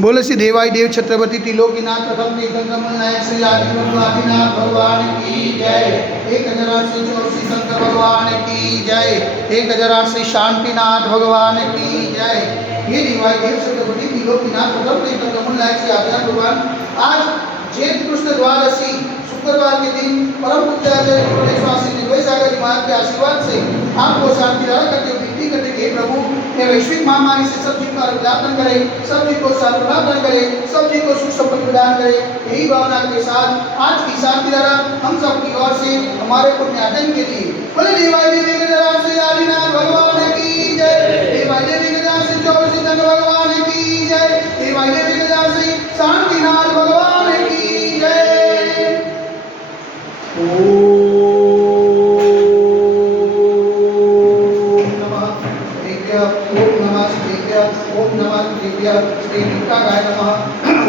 बोले श्री देवाई देव छत्रपति त्रिलोकीनाथ प्रथम तीर्थंकर नायक श्री आदिनाथ भगवान की जय। 1084 शंकर भगवान की जय। 1008 शांतिनाथ भगवान की जय। ये देवाई देव छत्रपति त्रिलोकीनाथ प्रथम तीर्थंकर नायक श्री आदिनाथ भगवान आज जेठ कृष्ण द्वादशी शुक्रवार के दिन परम पूज्य आचार्य स्वामी निर्भय सागर जी महाराज के आशीर्वाद से आपको शांति करते विनती करते कि प्रभु ये वैश्विक महामारी से सब जीव का उद्धार करे, सब जीव को प्रदान करे, सब जीव को सुख संपत्ति प्रदान करे। यही भावना के साथ आज की शांति धारा हम सब की ओर से हमारे पुण्यार्जन के लिए बोले देवाई देवी गजानन श्री आदिनाथ भगवान की जय। देवाई देवी गजानन श्री 24 सिद्धंकर भगवान की जय। देवाई देवी गजानन श्री शांतिनाथ भगवान की जय। ओम नमः दिव्य श्री नित्यागाय नमः।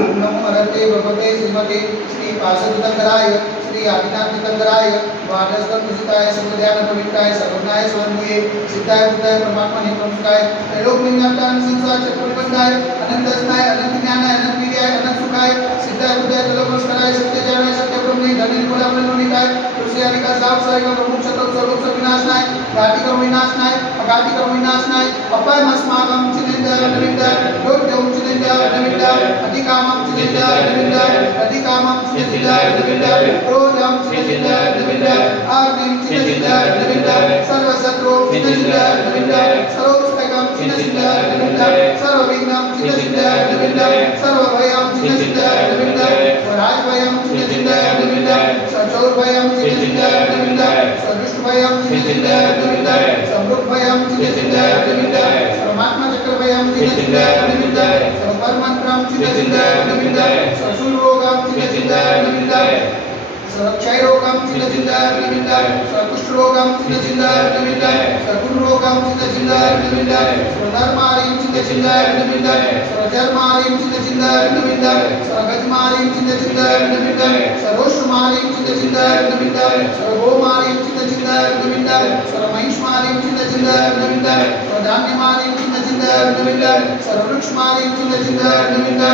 ओम नमो हरते भगवते श्रीमते श्री पार्षदुदंगराय श्री आदिनाथ तीर्थंकराय द्वादशकं पूजिताय सर्वज्ञान पवित्राय सर्वज्ञाय स्वयंभुवे सिद्धाय बुद्धाय परमात्मने प्रमुखाय त्रैलोक नियंतान संसार चक्रवर्तीबंधाय अनंतस्नाय अनंत ज्ञानाय अनंत वीर्याय अनंत सुखाय सिद्धाय बुद्धाय त्रिलोकस्कराय सत्य ज्ञानाय सत्य ब्रह्मणे धन्य गुणावलोनिताय तुलसीयारि का साप सारिका प्रमुख शतक सर्वोच्च विनाशनाय घाटी का विनाशनाय अघाटी का विनाशनाय अपाय मस्माकं चिनेन्द्र नविंद्र योग्यं चिनेन्द्र नविंद्र अधिकामं चिनेन्द्र नविंद्र अधिकामं चिनेन्द्र नविंद्र क्रोधं चिनेन्द्र नविंद्र आग्निं चिनेन्द्र नविंद्र सर्वशत्रु चिनेन्द्र नविंद्र सर्वोपस्कं चिनेन्द्र नविंद्र सर्वविघ्नं चिनेन्द्र नविंद्र सर्वभयं चिनेन्द्र नविंद्र स्वराजभयं चिनेन्द्र नविंद्र सचोरभयं चिनेन्द्र नविंद्र सदुष्टभयं चिनेन्द्र नविंद्र समृद्धभयं चिनेन्द्र नविंद्र सर्वात्मचक्रभयं चिनेन्द्र नविंद्र सर्वपरमंत्रं चिनेन्द्र नविंद्र ससुरोगं चिनेन्द्र नविंद्र क्षयरोगं चिनेन्द्र नविंद्र कुष्ठरोगं चिनेन्द्र नविंद्र गुरुरोगं चिनेन्द्र नविंद्र नरमारीं चिनेन्द्र नविंद्र जरमारीं चिनेन्द्र नविंद्र गजमारीं चिनेन्द्र नविंद्र रोषमारीं चिनेन्द्र नविंद्र गोमारीं चिनेन्द्र नविंद्र महिषमारीं चिनेन्द्र नविंद्र धान्यमारीं चिनेन्द्र नविंद्र वृक्षमारीं चिनेन्द्र नविंद्र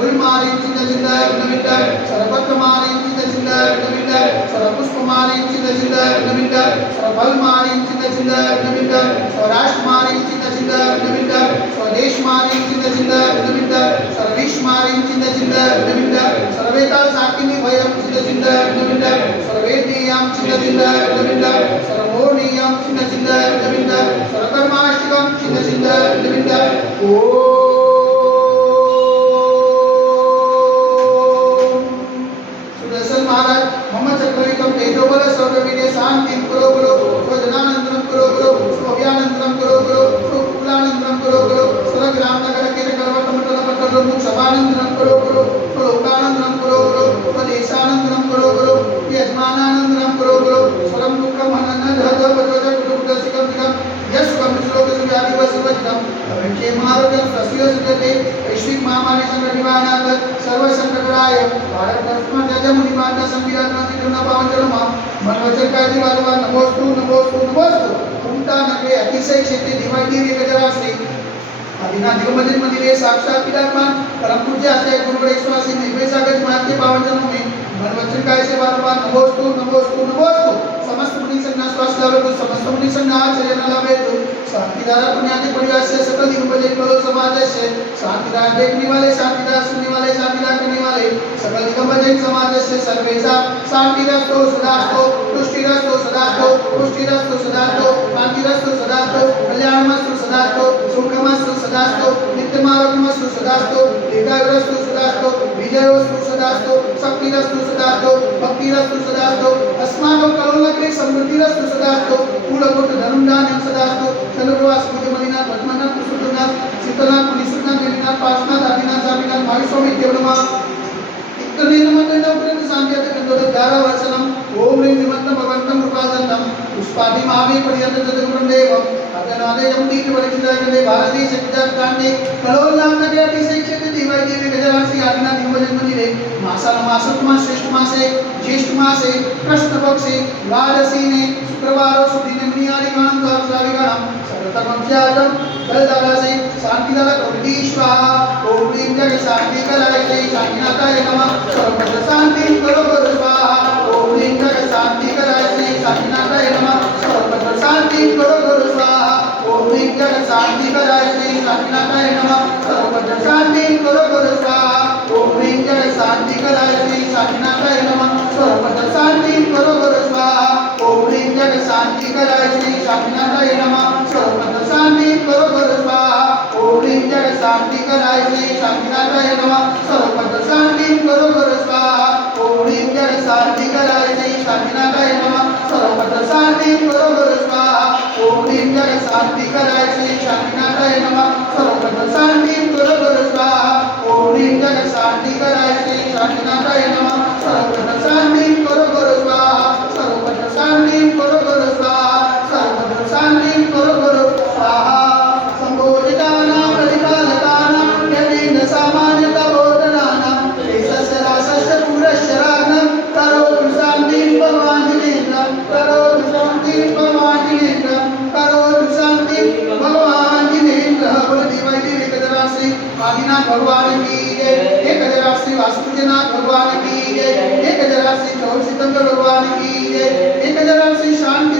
गुलमारीं चिनेन्द्र नविंद्र पत्रमारीं चिनेन्द्र नविंद्र पुष्पमारीं चिनेन्द्र नविंद्र फलमारीं चिनेन्द्र नविंद्र राष्ट्रमारीं चिनेन्द्र नविंद्र स्वदेशमारीं चिनेन्द्र नविंद्र सर्वेशमारीं चिनेन्द्र नविंद्र सर्वेताल साकिनी भयं चिनेन्द्र नविंद्र सर्वेदीयां चिनेन्द्र नविंद्र सर्वोर्णीयां चिनेन्द्र नविंद्र सर्वकर्माष्टकं चिनेन्द्र नविंद्र महाराज मोहम्मद चक्रवर्तीकं तेजोबल सर्वविदे शांतिं कुरु कुरु स्वजनानंदनं कुरु कुरु स्वव्यानंदनं कुरु कुरु स्वकुलानंदनं कुरु कुरु स्वग्रामनगर केरकर्वतमतलपट्टमुख सभानंदनं कुरु कुरु स्वलोकानंदनं कुरु कुरु स्वदेशानंदनं कुरु कुरु यजमानानंदनं कुरु कुरु स्वरं दुःखं अनन्नधर्वप्रचोदकुटुम्बदसिकं यस्कं श्लोकसुव्याधिवसुवजितं क्षेमारोग्यं स्वस्योसुजते वैश्विक महामारी संकटनिवारणार्थ सर्व संकटराय भारत वर्षमा जय मुनिमाता संविधानाची करुणा पावनचरमा मनवचन कायदी वारंवार नमोस्तु नमोस्तु नमोस्तु उमटा नगरे अतिशय क्षेत्रे देवाई देवी गजराश्री आदिनाथ दिगंबर मंदिर साक्षात विराजमान परम पूज्य आचार्य गुरुवर स्वामी निर्भय सागर महाराज के पावन चरणों में मनवचन काय से बार-बार नमोस्तु नमोस्तु नमोस्तु समस्त मुनि संन्यास स्वास्थ्य लाभ समस्त मुनि संन्यास जन लाभे तो शांतिधारा पुण्याति परिवार से सकल दिगंबर कलो समाज से शांतिधारा देखने वाले शांतिधारा सुनने वाले शांतिधारा करने वाले सकल दिगंबर समाज से सर्वेशा शांतिरस्तो सदास्तो तुष्टिरस्तो सदास्तो पुष्टिरस्तो सदास्तो शांतिरस्तो सदास्तो कल्याणमस्तु सदास्तो सुखमस्तु सदास्तो नित्यमारोग्यमस्तु सदास्तो दीर्घायुरस्तु सदास्तो विजयोस्तु सदास्तो शक्तिरस्तु सदास्तो भक्तिरस्तु सदास्तो अस्माकं कलोलग्रे समृद्धिरस्तु सदास्तो कुलकोट धनुर्धान्यं सदास्तो चंद्रप्रवास मुझमलिनाथ पद्मनाथ पुष्पनाथ शीतनाथ मुनिसुनाथ देवीनाथ पार्श्वनाथ आदिनाथ स्वामीनाथ भाविस्वामी देवनमः इतने नमः उपरंत शांति कंदोद धारा वर्षनम ओम ह्रीं श्रीमन्तं भगवन्तं कृपाजन्तं पुष्पादि महावी पर्यंत जगद्गुरुं देवं अतनादे यमदीत परिचिताय भारती सत्यात कांडे कलोलनाथ नगरे अतिशय क्षेत्र देवाई देवी गजराश्री आदिनाथ दिगंबर मंदिरे मासामास श्रेष्ठ मासे ज्येष्ठ मासे कृष्ण पक्षे द्वादशी ने शुक्रवार सुदिने मुनियादिगणं सहस्रादिगणं प्रथमं ध्यानं जलधारा से शांति दाला कवटी स्वाहा ओम ह्रीं जग शांति कराय श्री शांतिनाथाय नमः सर्वत्र शांति करो करो स्वाहा ओम ह्रीं जग शांति कराय श्री शांतिनाथाय नमः सर्वत्र शांति करो करो स्वाहा ओम ह्रीं जग शांति कराय श्री शांतिनाथाय नमः सर्वत्र शांति करो करो स्वाहा ओम ह्रीं जग शांति कराय श्री शांतिनाथाय नमः सर्वत्र शांति करो करो स्वाहा ओम ह्रीं जग शांति कराय श्री शांतिनाथाय नमः सर्वत्र शांति करो करो स्वाहा ओम ह्रीं जग शांति कराय श्री शांतिनाथाय नमः सर्वत्र शांति करो करो स्वाहा ओम ह्रीं जग शांति कराय श्री शांतिनाथाय नमः सर्वत्र शांति करो करो स्वाहा ओम ह्रीं जग शांति कराय श्री शांतिनाथाय नमः सर्वत्र शांति करो करो स्वाहा ओम ह्रीं जग शांति कराय श्री शांतिनाथाय नमः सर्वत्र शांति करो करो स्वाहा सर्वत्र शांति करो करो स्वाहा सर्वत्र शांति करो करो स्वाहा संबोधितानां प्रतिपालकानां यतीन्द्र सामान्यता बोधनानां देशस्य रासस्य पुरश्चराणां करोतु शान्तिं भगवान् जिनेन्द्रं करोतु शान्तिं भगवान् जिनेन्द्रं करोतु शान्तिं भगवान् जिनेन्द्रः बोलती वैदिक एकधराश्री आदिनाथ भगवान की जय एकधराश्री वासुदेवनाथ भगवान की जय एकधराश्री चौर सितंबर भगवान की जय एकधराश्री शांति